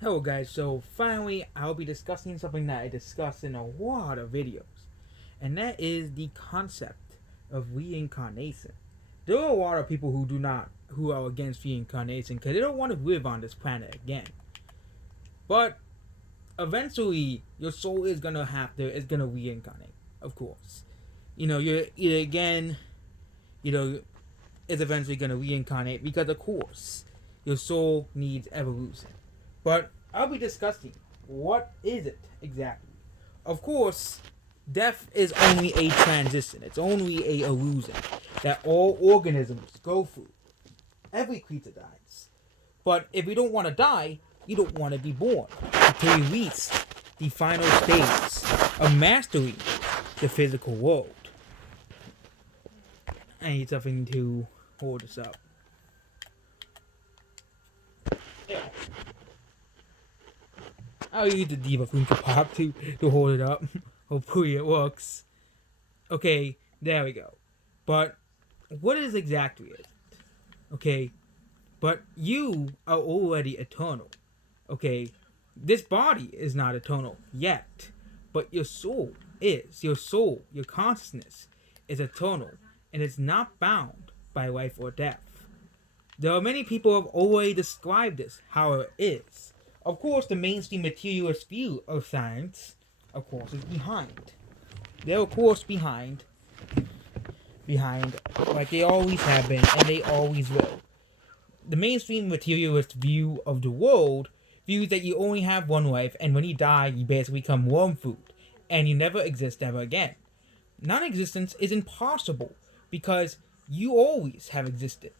Hello guys, so finally I'll be discussing something that I discussed in a lot of videos, and that is the concept of reincarnation. There are a lot of people who are against reincarnation because they don't want to live on this planet again. But eventually your soul is gonna reincarnate, of course. You're either again, you know, is eventually gonna reincarnate because of course your soul needs evolution. But I'll be discussing what is it exactly. Of course, death is only a transition. It's only a illusion that all organisms go through. Every creature dies. But if you don't want to die, you don't want to be born until you reach the final stage of mastering the physical world. I need something to hold this up. I'll use the Diva Funko Pop to hold it up. Hopefully it works. Okay, there we go. But what is exactly it? Okay, but you are already eternal. Okay, this body is not eternal yet, but your soul is. Your soul, your consciousness is eternal, and it's not bound by life or death. There are many people who have already described this, how it is. Of course, the mainstream materialist view of science, of course, is behind. They're of course behind, like they always have been, and they always will. The mainstream materialist view of the world views that you only have one life, and when you die, you basically become worm food, and you never exist ever again. Non-existence is impossible because you always have existed.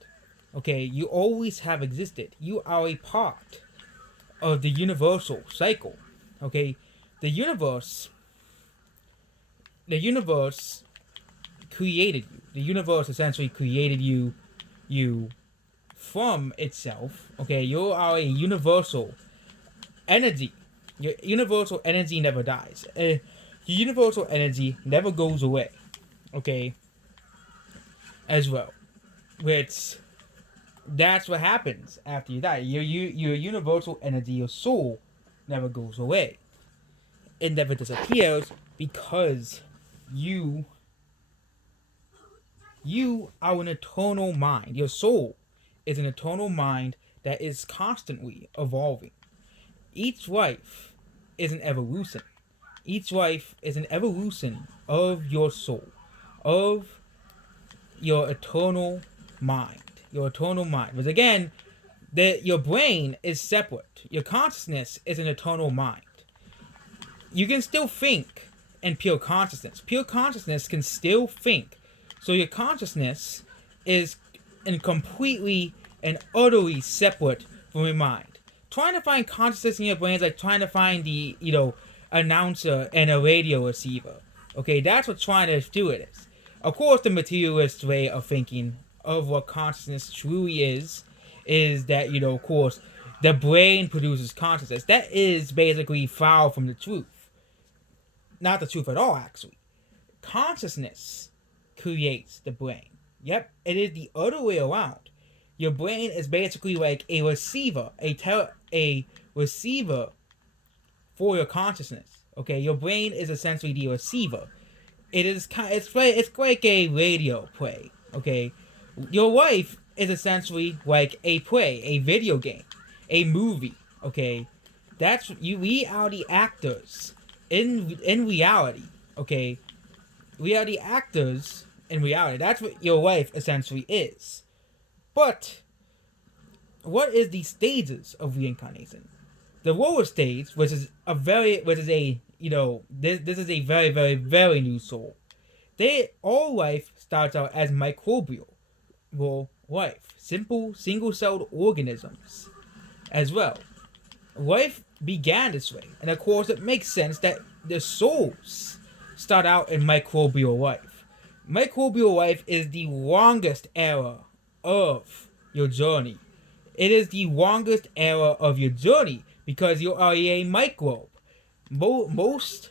Okay, you always have existed. You are a part of the universal cycle. Okay, the universe created you. The universe essentially created you from itself. Okay, you are a universal energy. Your universal energy never dies. Your universal energy never goes away. Okay, as well, which that's what happens after you die. Your universal energy, your soul, never goes away. It never disappears because you are an eternal mind. Your soul is an eternal mind that is constantly evolving. Each life is an evolution. Each life is an evolution of your soul, of your eternal mind. Your eternal mind. Because again, your brain is separate. Your consciousness is an eternal mind. You can still think in pure consciousness. Pure consciousness can still think. So your consciousness is completely and utterly separate from your mind. Trying to find consciousness in your brain is like trying to find the, announcer in a radio receiver. Okay, that's what trying to do it is. Of course, the materialist way of thinking of what consciousness truly is that, of course, the brain produces consciousness. That is basically far from the truth. Not the truth at all, actually. Consciousness creates the brain. Yep, it is the other way around. Your brain is basically like a receiver, a receiver for your consciousness. Okay, your brain is essentially the receiver. It's like a radio play. Okay, your life is essentially like a play, a video game, a movie. Okay, that's you. We are the actors in reality. Okay, we are the actors in reality. That's what your life essentially is. But what is the stages of reincarnation? The lower stage, which is a this is a very, very, very new soul. All life starts out as microbial life, simple single-celled organisms, as well. Life began this way, and of course, it makes sense that the souls start out in microbial life. Microbial life is the longest era of your journey. It is the longest era of your journey because you are a microbe. For 90%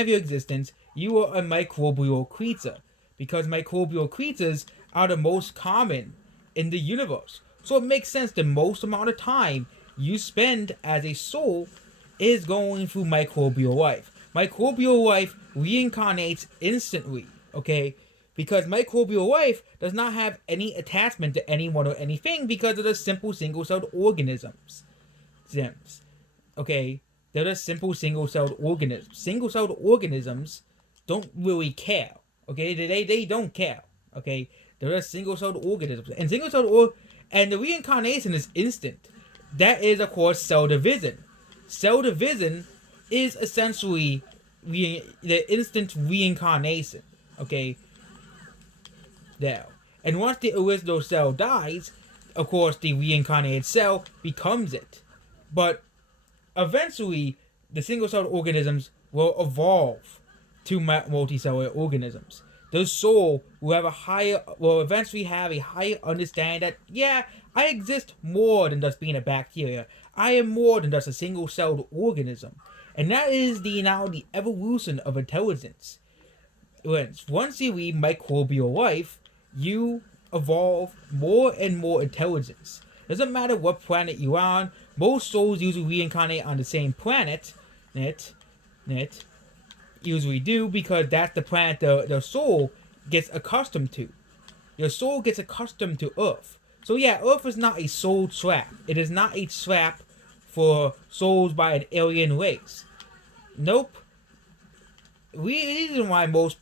of your existence, you are a microbial creature because microbial creatures are the most common in the universe. So it makes sense the most amount of time you spend as a soul is going through microbial life. Microbial life reincarnates instantly, okay? Because microbial life does not have any attachment to anyone or anything because of the simple single-celled organisms. Okay? They're just simple single-celled organisms. Single-celled organisms don't really care. Okay? They don't care. Okay? They're just single-celled organisms. And the reincarnation is instant. That is, of course, cell division. Cell division is essentially the instant reincarnation. Okay? There. And once the original cell dies, of course, the reincarnated cell becomes it. But eventually, the single-celled organisms will evolve to multicellular organisms. The soul will eventually have a higher understanding that, yeah, I exist more than just being a bacteria. I am more than just a single-celled organism. And that is the evolution of intelligence. Once you leave microbial life, you evolve more and more intelligence. Doesn't matter what planet you're on. Most souls usually reincarnate on the same planet. Usually do, because that's the planet the soul gets accustomed to. Your soul gets accustomed to Earth. So yeah, Earth is not a soul trap. It is not a trap for souls by an alien race. Nope. The reason why most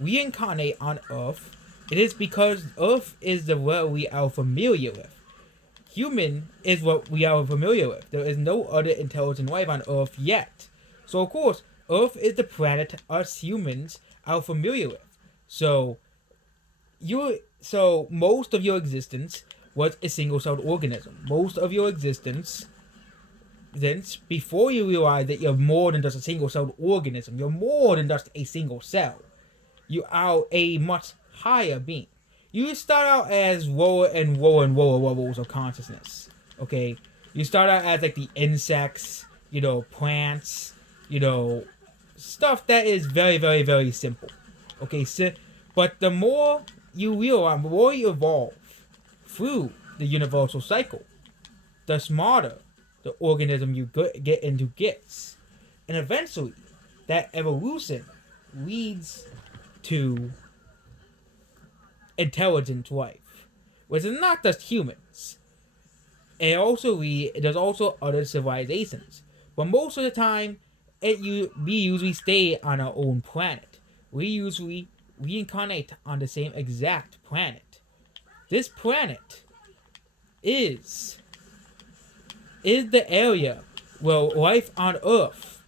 reincarnate on Earth, it is because Earth is the world we are familiar with. Human is what we are familiar with. There is no other intelligent life on Earth yet. So of course, Earth is the planet us humans are familiar with. So most of your existence was a single-celled organism. Most of your existence, since before you realize that you're more than just a single-celled organism, you're more than just a single cell. You are a much higher being. You start out as lower and lower and lower levels of consciousness. Okay? You start out as like the insects, plants, stuff that is very, very, very simple. Okay? But the more you realize, the more you evolve through the universal cycle, the smarter the organism you get into gets. And eventually, that evolution leads to intelligent life, which is not just humans. There's also other civilizations, but most of the time, we usually stay on our own planet. We usually reincarnate on the same exact planet. This planet is the area where life on Earth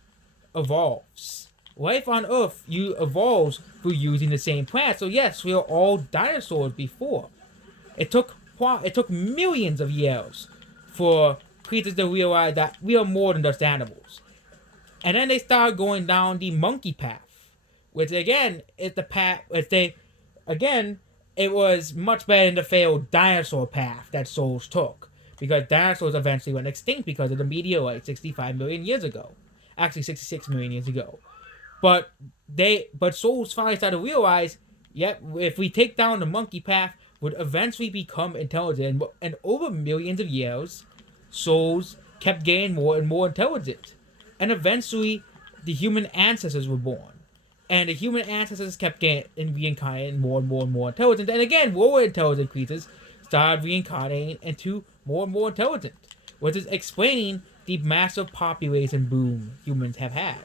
evolves. Life on Earth evolves through using the same planet. So yes, we are all dinosaurs before. It took millions of years for creatures to realize that we are more than just animals. And then they started going down the monkey path, which again is the path. It was much better than the failed dinosaur path that souls took, because dinosaurs eventually went extinct because of the meteorite 65 million years ago. Actually, 66 million years ago. But souls finally started to realize, yep, if we take down the monkey path, would eventually become intelligent. And over millions of years, souls kept getting more and more intelligent. And eventually, the human ancestors were born. And the human ancestors kept getting reincarnated more and more and more intelligent. And again, lower intelligent creatures started reincarnating into more and more intelligent, which is explaining the massive population boom humans have had.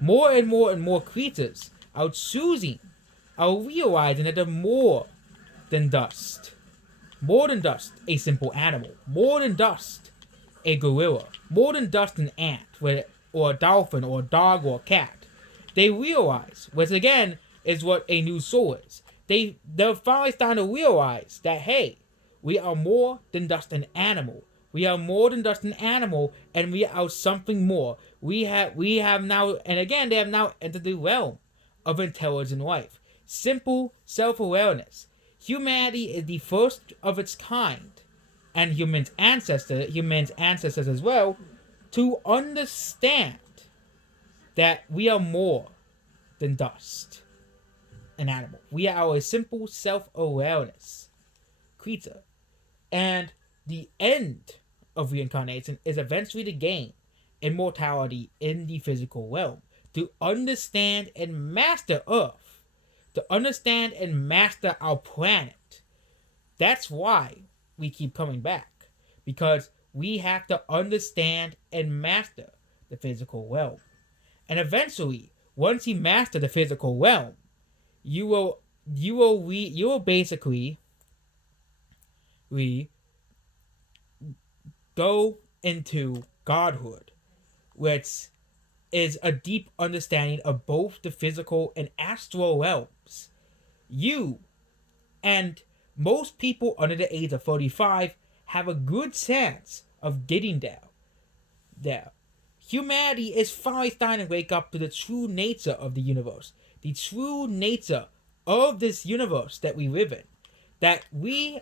More and more and more creatures are realizing that they're more than dust. More than dust, a simple animal. More than dust, a gorilla. More than dust, an ant, or a dolphin, or a dog, or a cat. They realize, which again is what a new soul is. They're finally starting to realize that, hey, we are more than just an animal. We are more than just an animal, and we are something more. We have now, and again, they have now entered the realm of intelligent life. Simple self-awareness. Humanity is the first of its kind, and humans' ancestors as well, to understand that we are more than dust, an animal. We are a simple self-awareness creature. And the end of reincarnation is eventually to gain immortality in the physical realm, to understand and master Earth, to understand and master our planet. That's why we keep coming back, because we have to understand and master the physical realm. And eventually, once you master the physical realm, you will basically we go into godhood, which is a deep understanding of both the physical and astral realms. You and most people under the age of 45 have a good chance of getting there. Humanity is finally starting to wake up to the true nature of the universe, the true nature of this universe that we live in, that we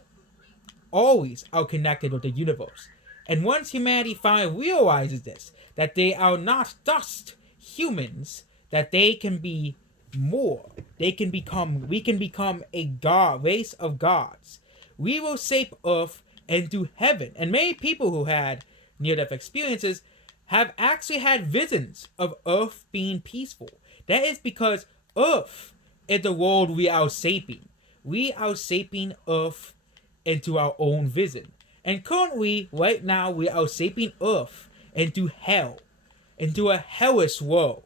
always are connected with the universe. And once humanity finally realizes this, that they are not just humans, that they can be more, we can become a race of gods. We will shape Earth into heaven. And many people who had near-death experiences have actually had visions of Earth being peaceful. That is because Earth is the world we are shaping. We are shaping Earth into our own vision. And currently, right now, we are shaping Earth into hell, into a hellish world.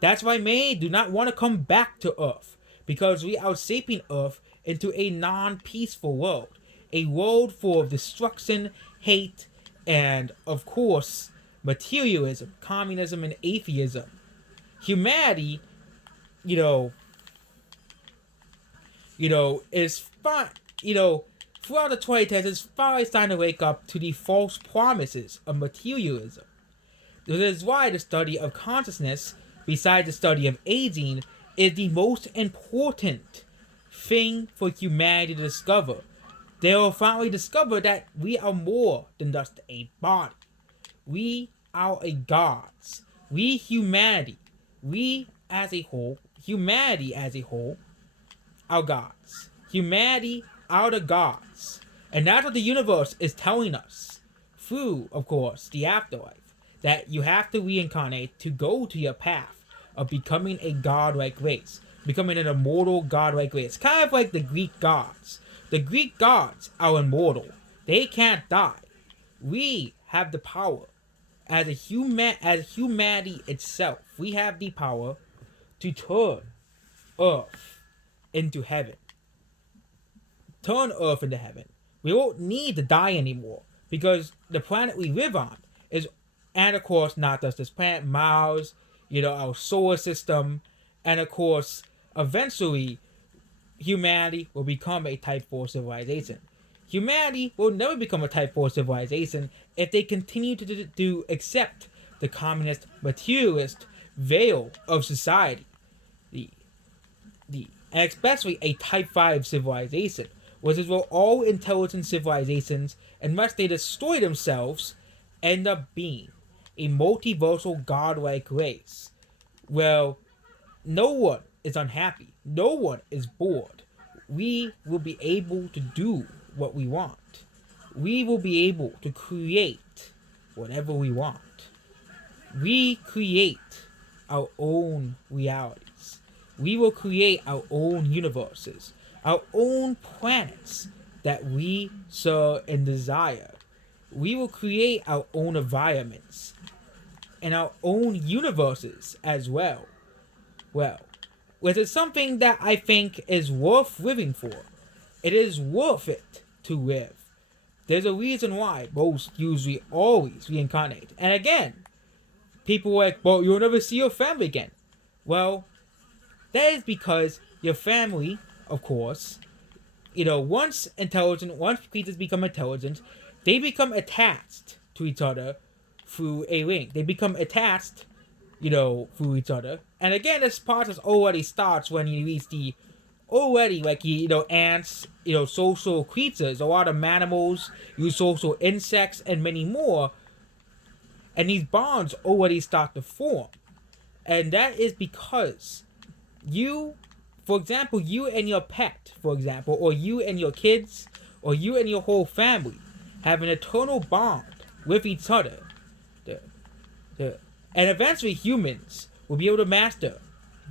That's why many do not want to come back to Earth, because we are shaping Earth into a non-peaceful world. A world full of destruction, hate, and, of course, materialism, communism, and atheism. Humanity, is fine, throughout the 2010s, it's finally starting to wake up to the false promises of materialism. This is why the study of consciousness, besides the study of aging, is the most important thing for humanity to discover. They will finally discover that we are more than just a body. We are a gods. We as a whole, humanity as a whole, are gods. Humanity are the gods. And that's what the universe is telling us through, of course, the afterlife. That you have to reincarnate to go to your path of becoming a godlike race. Becoming an immortal godlike race. Kind of like the Greek gods. The Greek gods are immortal. They can't die. We have the power. As humanity itself, we have the power to turn Earth into heaven. Turn Earth into heaven. We won't need to die anymore, because the planet we live on is, and of course, not just this planet, Mars, our solar system, and of course, eventually, humanity will become a Type 4 civilization. Humanity will never become a Type 4 civilization if they continue to accept the communist, materialist veil of society. And especially a Type 5 civilization, which is what all intelligent civilizations, unless they destroy themselves, end up being. A multiversal godlike race. Well, no one is unhappy. No one is bored. We will be able to do what we want. We will be able to create whatever we want. We create our own realities. We will create our own universes, our own planets that we serve and desire. We will create our own environments and our own universes as well. Well, which is something that I think is worth living for. It is worth it to live. There's a reason why most usually always reincarnate. And again, people are like, well, you'll never see your family again. Well, that is because your family, of course, once creatures become intelligent, they become attached to each other through a link. They become attached, through each other. And again, this process already starts when you reach the ants, social creatures, a lot of mammals, social insects, and many more. And these bonds already start to form. And that is because you and your pet, for example, or you and your kids, or you and your whole family have an eternal bond with each other. And eventually humans will be able to master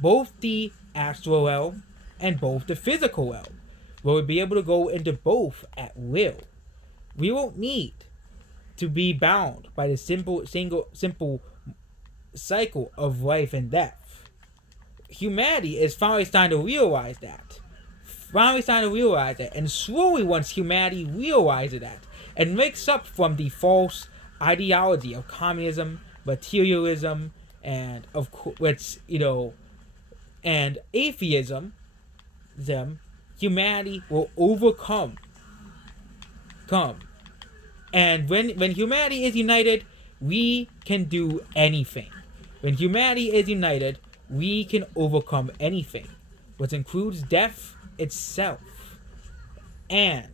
both the astral realm and both the physical realm. We'll be able to go into both at will. We won't need to be bound by the simple cycle of life and death. Humanity is finally starting to realize that. And slowly, once humanity realizes that and makes up from the false ideology of communism, materialism, and of course, and atheism, humanity will overcome. And when humanity is united, we can do anything. When humanity is united, we can overcome anything, which includes death itself. And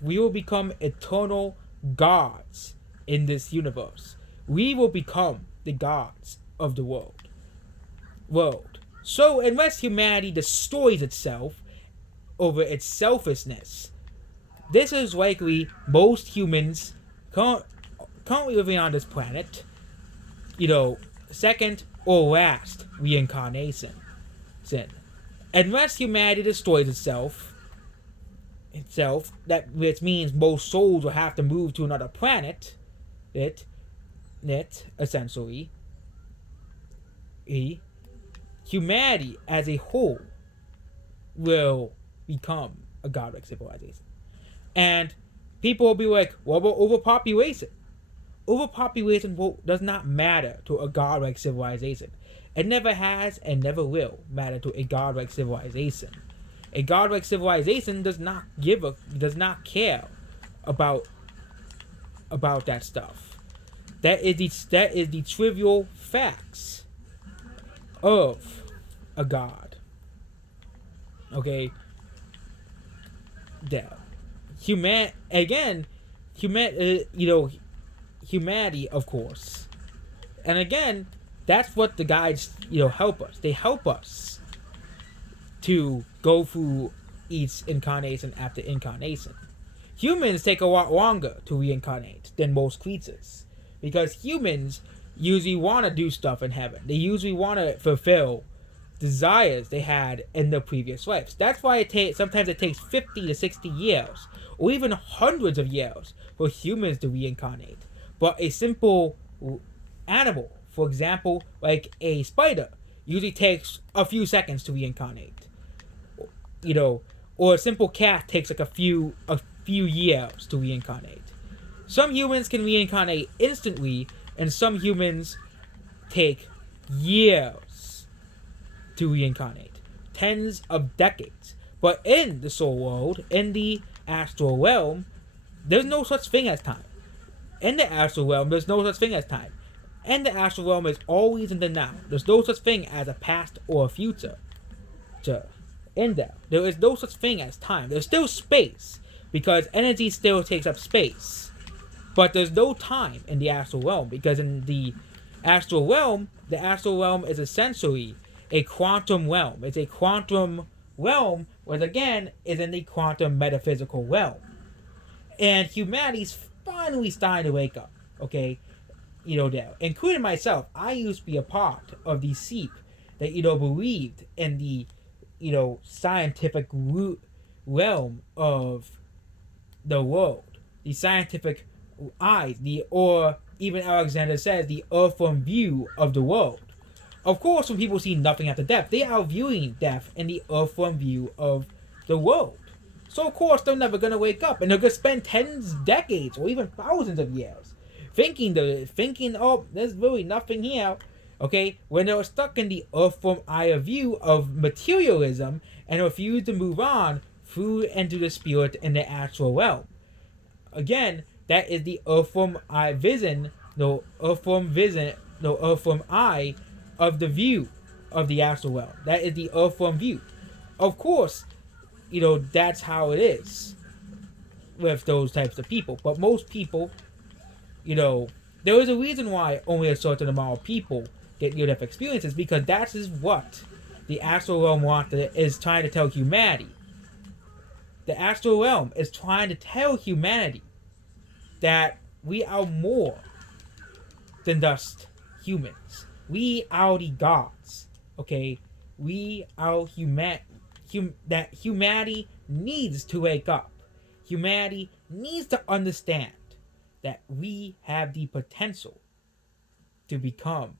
we will become eternal gods in this universe. We will become the gods of the world. So unless humanity destroys itself over its selfishness, this is likely most humans currently living on this planet, second or last reincarnation. Unless humanity destroys itself, which means most souls will have to move to another planet, essentially, humanity as a whole will become a godlike civilization. And people will be like, what about overpopulation? Overpopulation does not matter to a godlike civilization. It never has and never will matter to a godlike civilization. A godlike civilization does not care about that stuff. That is the trivial facts of a god. Okay. Humanity, of course. And again, that's what the guides, help us. They help us to go through each incarnation after incarnation. Humans take a lot longer to reincarnate than most creatures, because humans usually want to do stuff in heaven. They usually want to fulfill desires they had in their previous lives. That's why sometimes it takes 50 to 60 years, or even hundreds of years, for humans to reincarnate. But a simple animal, for example, like a spider, usually takes a few seconds to reincarnate. Or a simple cat takes like a few years to reincarnate. Some humans can reincarnate instantly, and some humans take years to reincarnate. Tens of decades. But in the soul world, in the astral realm, there's no such thing as time. In the astral realm, there's no such thing as time. And the astral realm is always in the now. There's no such thing as a past or a future. In there is no such thing as time. There's still space, because energy still takes up space. But there's no time in the astral realm, because in the astral realm is essentially a quantum realm. It's a quantum realm, which again is in the quantum metaphysical realm. And humanity's finally starting to wake up, okay? Including myself, I used to be a part of the seep that, believed in the, scientific realm of the world. The scientific eyes, or even Alexander says, the earthworm view of the world. Of course, when people see nothing after death, they are viewing death in the earthworm view of the world. So of course they're never gonna wake up, and they're gonna spend decades, or even thousands of years thinking, oh, there's really nothing here. Okay, when they're stuck in the earthworm eye view of materialism and refuse to move on through into the spirit in the actual realm. Again, that is the earthworm eye vision, the earthworm eye of the view of the astral realm. That is the earthworm view. Of course, that's how it is with those types of people. But most people, there is a reason why only a certain amount of people get near-death experiences, because that is what the astral realm is trying to tell humanity. The astral realm is trying to tell humanity that we are more than just humans. We are the gods. Okay? We are that humanity needs to wake up. Humanity needs to understand that we have the potential to become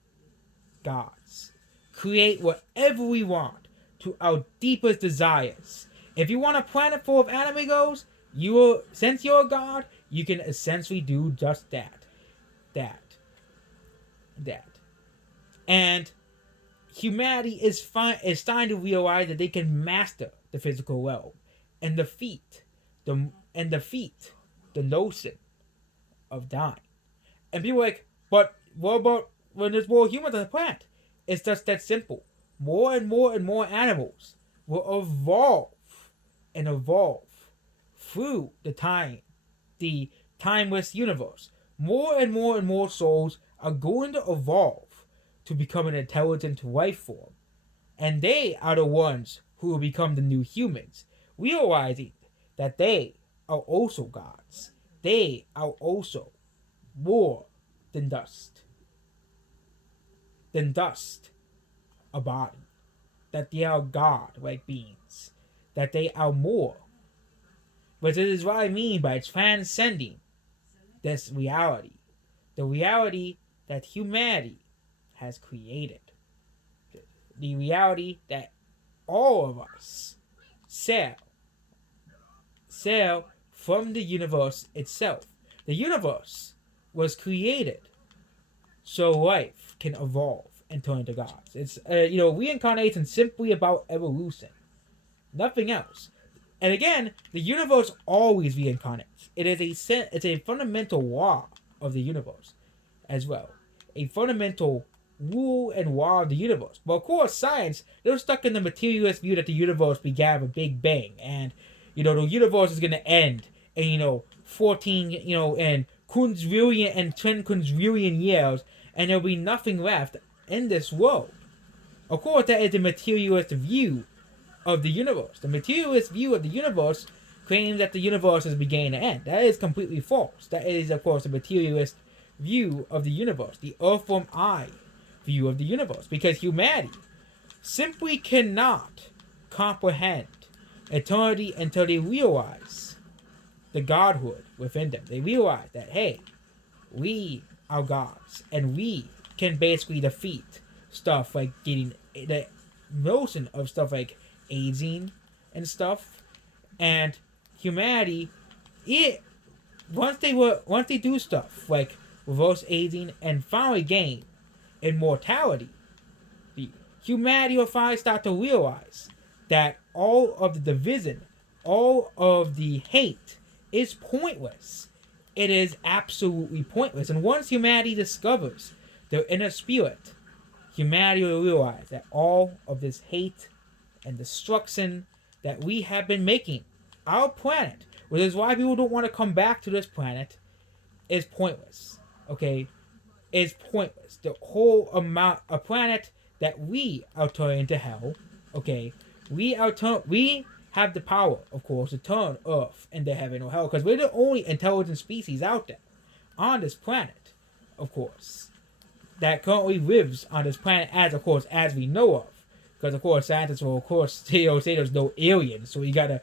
gods. Create whatever we want to our deepest desires. If you want a planet full of anime girls, since you're a god, you can essentially do just that. And humanity is starting to realize that they can master the physical realm and defeat the notion of dying. And people are like, but what about when there's more humans on the planet? It's just that simple. More and more and more animals will evolve through the timeless universe. More and more and more souls are going to evolve to become an intelligent life form. And they are the ones who will become the new humans, realizing that they are also gods. They are also more than dust. A body. That they are God-like beings. That they are more. But it is what I mean by transcending this reality. The reality that humanity has created. The reality that all of us sail from the universe itself. The universe was created so life can evolve and turn into gods. It's reincarnation is simply about evolution, nothing else. And again, the universe always reincarnates. It's a fundamental law of the universe as well, a fundamental rule and law of the universe. But of course, science, they're stuck in the materialist view that the universe began with a big bang, and the universe is going to end in 14 and quintillion and 10 quintillion years, and there'll be nothing left in this world. Of course, that is the materialist view of the universe. The materialist view of the universe claims that the universe is beginning to end. That is completely false. That is, of course, the materialist view of the universe, the earth from eye view of the universe, because humanity simply cannot comprehend eternity until they realize the godhood within them. They realize that, hey, we are gods, and we can basically defeat stuff like getting the notion of stuff like aging and stuff. And humanity, once they do stuff like reverse aging and finally gain immortality, humanity will finally start to realize that all of the division, all of the hate is pointless. It is absolutely pointless. And once humanity discovers their inner spirit, humanity will realize that all of this hate and destruction that we have been making our planet, which is why people don't want to come back to this planet, is pointless. Okay? Is pointless. The whole amount of planet that we are turning to hell, okay? We have the power, of course, to turn Earth into heaven or hell, because we're the only intelligent species out there on this planet, of course, that currently lives on this planet, as we know of. Because of course scientists will say there's no aliens, so we gotta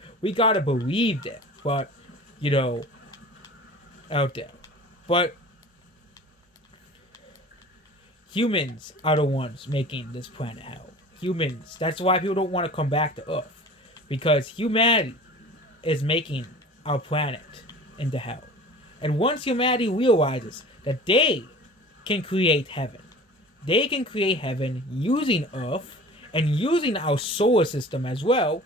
believe that. But out there. But humans are the ones making this planet hell. Humans. That's why people don't want to come back to Earth. Because humanity is making our planet into hell. And once humanity realizes that they can create heaven, they can create heaven using Earth and using our solar system as well,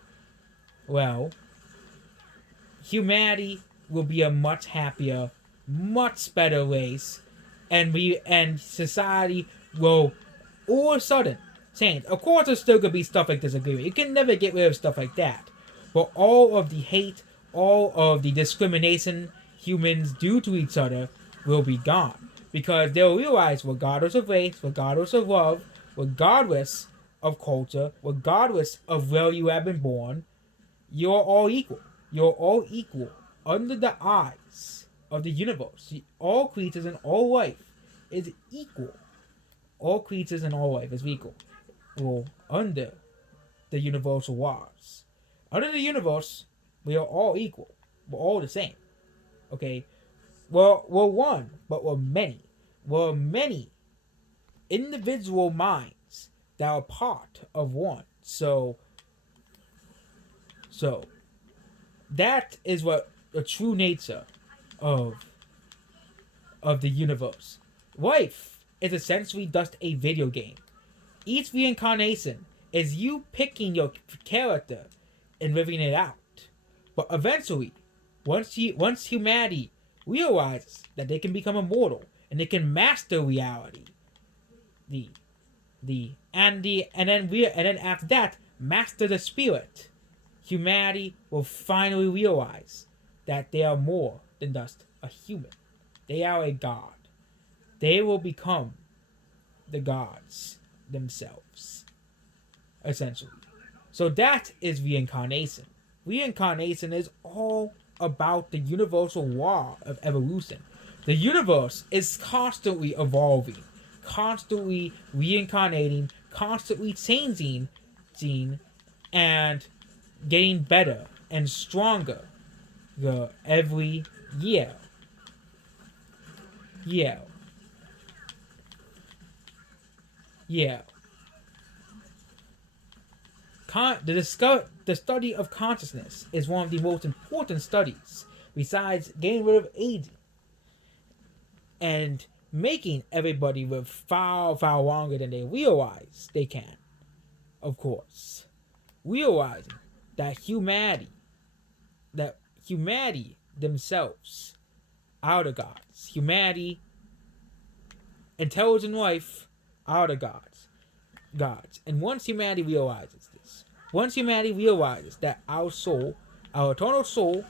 humanity will be a much happier, much better race, and society will all of a sudden change. Of course, there's still gonna be stuff like disagreement. You can never get rid of stuff like that. But all of the hate, all of the discrimination humans do to each other will be gone. Because they'll realize, regardless of race, regardless of love, regardless of culture, regardless of where you have been born, you're all equal. you're all equal under the eyes of the universe. All creatures and all life is equal. All creatures and all life is equal. Well, under the universal laws. Under the universe, we are all equal. We're all the same. Okay? We're one, but we're many. We're many individual minds that are part of one. So that is what the true nature of the universe. Life is essentially just a video game. Each reincarnation is you picking your character and living it out. But eventually, once humanity realizes that they can become immortal and they can master reality, and then after that, master the spirit, humanity will finally realize that they are more than just a human. They are a god. They will become the gods themselves, essentially. So that is reincarnation. Reincarnation is all about the universal law of evolution. The universe is constantly evolving, constantly reincarnating, constantly changing, and getting better and stronger every year. Yeah. The study of consciousness is one of the most important studies, besides getting rid of aging and making everybody live far, far longer than they realize they can. Of course, realizing that humanity themselves are the gods. Humanity, intelligent life, are the gods. And once humanity realizes this, once humanity realizes that our soul, our eternal soul,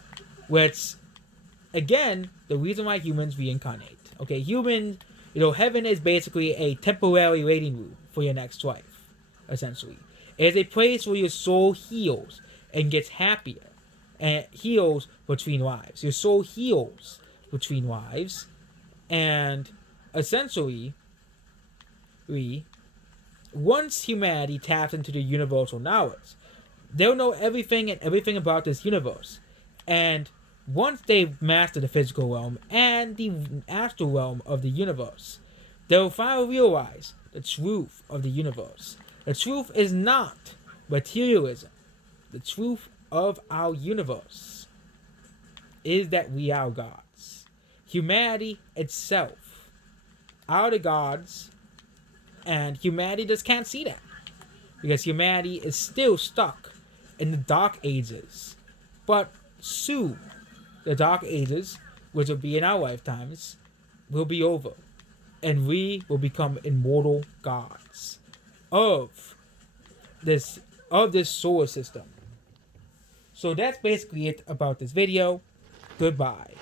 which, again, the reason why humans reincarnate. Okay, heaven is basically a temporary waiting room for your next life, essentially. It is a place where your soul heals and gets happier, and heals between lives. Your soul heals between lives, and essentially, once humanity taps into the universal knowledge, they'll know everything about this universe. And once they've mastered the physical realm and the astral realm of the universe, they'll finally realize the truth of the universe. The truth is not materialism. The truth of our universe is that we are gods. Humanity itself are the gods, and humanity just can't see that, because humanity is still stuck in the Dark Ages. But soon, the Dark Ages, which will be in our lifetimes, will be over, and we will become immortal gods of this solar system. So that's basically it about this video. Goodbye.